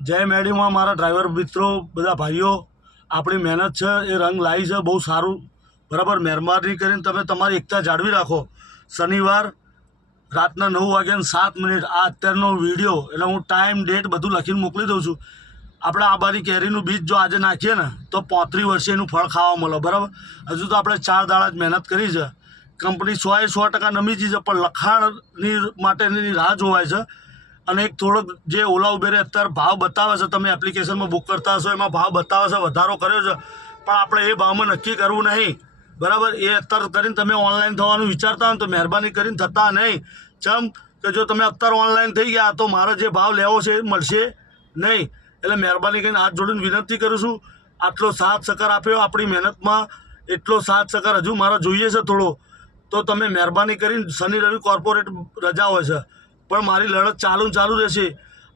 જય મેડીમાં મારા ડ્રાઈવર મિત્રો બધા ભાઈઓ, આપણી મહેનત છે એ રંગ લાવી છે, બહુ સારું. બરાબર, મહેરબાની કરીને તમે તમારી એકતા જાળવી રાખો. શનિવાર રાતના 9:07 આ અત્યારનો વિડીયો, એટલે હું ટાઈમ ડેટ બધું લખીને મોકલી દઉં છું. આપણે આ બારી કેરીનું બીજ જો આજે નાખીએ ને તો 35 વર્ષે એનું ફળ ખાવા મળે. બરાબર, હજુ તો આપણે 4 દાડા જ મહેનત કરી છે. કંપની 100% નમી જ છે, પણ લખાણની માટેની રાહ જોવાય છે. અને એક થોડોક જે ઓલા ઉબેરે અત્યારે ભાવ બતાવે છે, તમે એપ્લિકેશનમાં બુક કરતા હશો એમાં ભાવ બતાવે છે, વધારો કર્યો છે, પણ આપણે એ ભાવમાં નક્કી કરવું નહીં. બરાબર, એ અત્યારે કરીને તમે ઓનલાઈન થવાનું વિચારતા હોય તો મહેરબાની કરીને થતા નહીં. ચમ કે જો તમે અત્યારે ઓનલાઈન થઈ ગયા તો મારે જે ભાવ લેવો છે એ મળશે નહીં. એટલે મહેરબાની કરીને હાથ જોડીને વિનંતી કરું છું. આટલો સાથ સહકાર આપ્યો આપણી મહેનતમાં, એટલો સાથ સહકાર હજુ મારે જોઈએ છે થોડો. તો તમે મહેરબાની કરીને, શનિ રવિ કોર્પોરેટ રજા હોય છે, પણ મારી લડત ચાલુ રહેશે.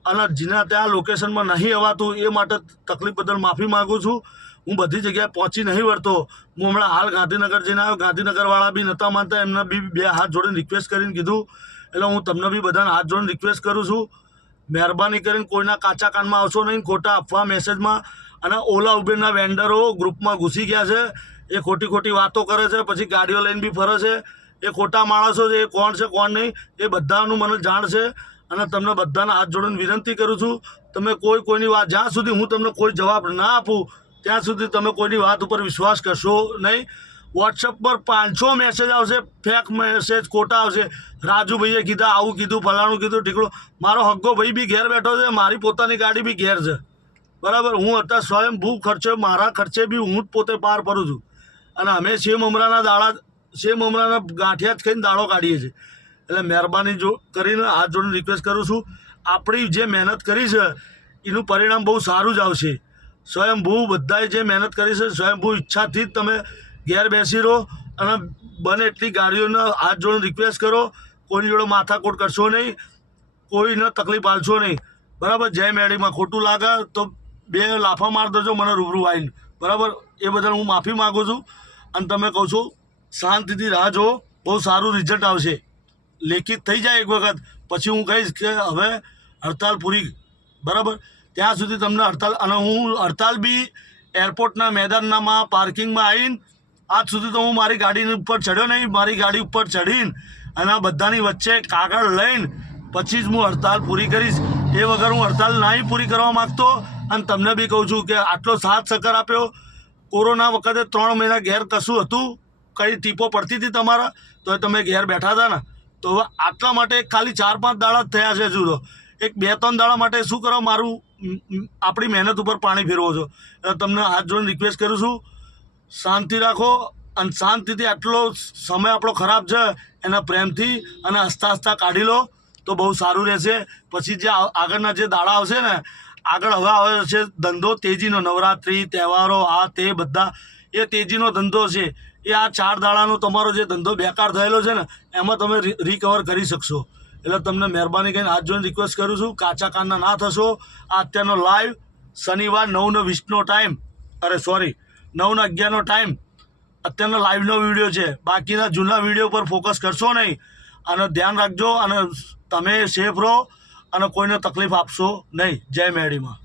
અને જેના ત્યાં લોકેશનમાં નહીં અવાતું એ માટે તકલીફ બદલ માફી માગું છું. હું બધી જગ્યાએ પહોંચી નહીં વળતો. હું હમણાં હાલ ગાંધીનગર જઈને આવ્યો. ગાંધીનગરવાળા બી નહોતા માનતા, એમના બી 2 હાથ જોડીને રિક્વેસ્ટ કરીને કીધું. એટલે હું તમને બી બધાને હાથ જોડીને રિક્વેસ્ટ કરું છું, મહેરબાની કરીને કોઈના કાચા કાનમાં આવશો નહીં, ખોટા અફવા મેસેજમાં. અને ઓલા ઉબેરના વેન્ડરો ગ્રુપમાં ઘૂસી ગયા છે, એ ખોટી વાતો કરે છે, પછી ગાડીઓ લઈને બી ફરે છે. એ ખોટા માણસો છે, એ કોણ છે કોણ નહીં એ બધાનું મને જાણ છે. અને તમને બધાને હાથ જોડીને વિનંતી કરું છું, તમે કોઈની વાત, જ્યાં સુધી હું તમને કોઈ જવાબ ના આપું ત્યાં સુધી તમે કોઈની વાત ઉપર વિશ્વાસ કરશો નહીં. વોટ્સઅપ પર 500 મેસેજ આવશે, ફેક મેસેજ ખોટા આવશે. રાજુભાઈએ કીધા, આવું કીધું, ફલાણું કીધું, ઠીકડું. મારો હગ્ગો ભાઈ બી ઘેર બેઠો છે, મારી પોતાની ગાડી બી ઘેર છે. બરાબર, હું અત્યારે સ્વયંભૂ ખર્ચે, મારા ખર્ચે બી હું જ પોતે પાર કરું છું. અને અમે સેવ મમરાના ગાંઠિયા જ ખાઈને દાડો કાઢીએ છીએ. એટલે મહેરબાની કરીને હાથ જોડીને રિક્વેસ્ટ કરું છું, આપણી જે મહેનત કરી છે એનું પરિણામ બહુ સારું જ આવશે. સ્વયંભૂ બધાએ જે મહેનત કરી છે, સ્વયંભૂ ઈચ્છાથી જ તમે ઘેર બેસી રહો. અને બને એટલી ગાડીઓને હાથ જોડીને રિક્વેસ્ટ કરો, કોઈની જોડે માથાકૂટ કરશો નહીં, કોઈને તકલીફ આલશો નહીં. બરાબર, જય મેડીમાં ખોટું લાગે તો 2 લાફા માર દેજો મને રૂબરૂ આવીને. બરાબર, એ બદલ હું માફી માગું છું. અને તમે કહું છું શાંતિથી રાહ જુઓ, બહુ સારું રિઝલ્ટ આવશે. લેખિત થઈ જાય એક વખત, પછી હું કહીશ કે હવે હડતાલ પૂરી. બરાબર, ત્યાં સુધી તમને હડતાલ, અને હું હડતાલ બી એરપોર્ટના મેદાનમાં પાર્કિંગમાં આવીને, આજ સુધી તો હું મારી ગાડીની ઉપર ચડ્યો નહીં. મારી ગાડી ઉપર ચડીને અને બધાની વચ્ચે કાગળ લઈને પછી જ હું હડતાલ પૂરી કરીશ. એ વગર હું હડતાલ નહીં પૂરી કરવા માગતો. અને તમને બી કહું છું કે આટલો સાથ સહકાર આપ્યો. કોરોના વખતે 3 મહિના ઘેર કશું હતું, કઈ ટીપો પડતી હતી તમારા, તો તમે ઘેર બેઠા હતા ને. તો હવે આટલા માટે ખાલી 4-5 દાડા જ થયા છે હજુ તો. એક 2-3 દાડા માટે શું કરો, મારું આપણી મહેનત ઉપર પાણી ફેરવો છો. એટલે તમને હાથ જોડીને રિક્વેસ્ટ કરું છું, શાંતિ રાખો. અને શાંતિથી, આટલો સમય આપણો ખરાબ છે, એના પ્રેમથી અને હસતા કાઢી લો તો બહુ સારું રહેશે. પછી જે આગળના જે દાડા આવશે ને, આગળ હવે આવે છે ધંધો તેજીનો. નવરાત્રિ, તહેવારો, આ તે બધા એ તેજીનો ધંધો છે. એ આ 4 દાડાનો તમારો જે ધંધો બેકાર થયેલો છે ને, એમાં તમે રિકવર કરી શકશો. એટલે તમને મહેરબાની કરીને હાથ જોઈને રિક્વેસ્ટ કરું છું, કાચા કાનના ના થશો. આ અત્યારનો લાઈવ શનિવાર 9:20નો ટાઈમ, 9:11નો ટાઈમ અત્યારનો લાઈવનો વિડીયો છે. બાકીના જૂના વિડીયો પર ફોકસ કરશો નહીં. અને ધ્યાન રાખજો, અને તમે સેફ રહો અને કોઈને તકલીફ આપશો નહીં. જય મેડીમાં.